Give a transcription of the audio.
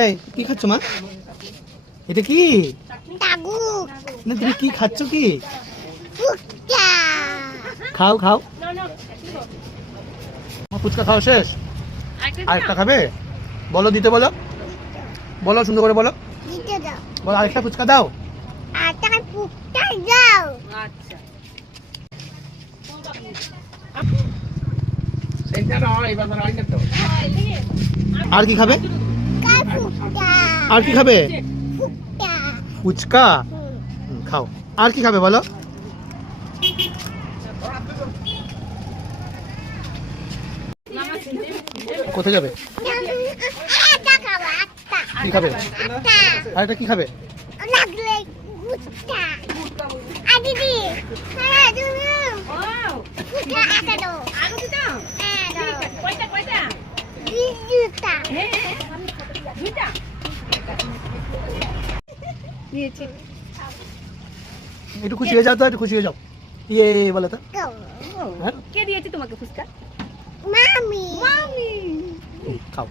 এই কি খাচ্ছ মা? এটা কি? না তুমি কি খাচ্ছ কি? খাও খাও। ফুচকা খাওয়া শেষ? আরেকটা খাবে? বলো দিতে বলো, বলো সুন্দর করে বলো, বলো আরেকটা ফুচকা দাও। আর কি খাবে? আর কি খাবে? ফুচকা খাও। আর কি খাবে বলো? কোথায় যাবে? কি খাবে? আর এটা কি খাবে? একটু খুশি হয়ে যাও তো, একটু খুশি হয়ে যাও। ইয়ে বলে তো, কে দিয়েছে তোমাকে ফুচকা? মামি খাও।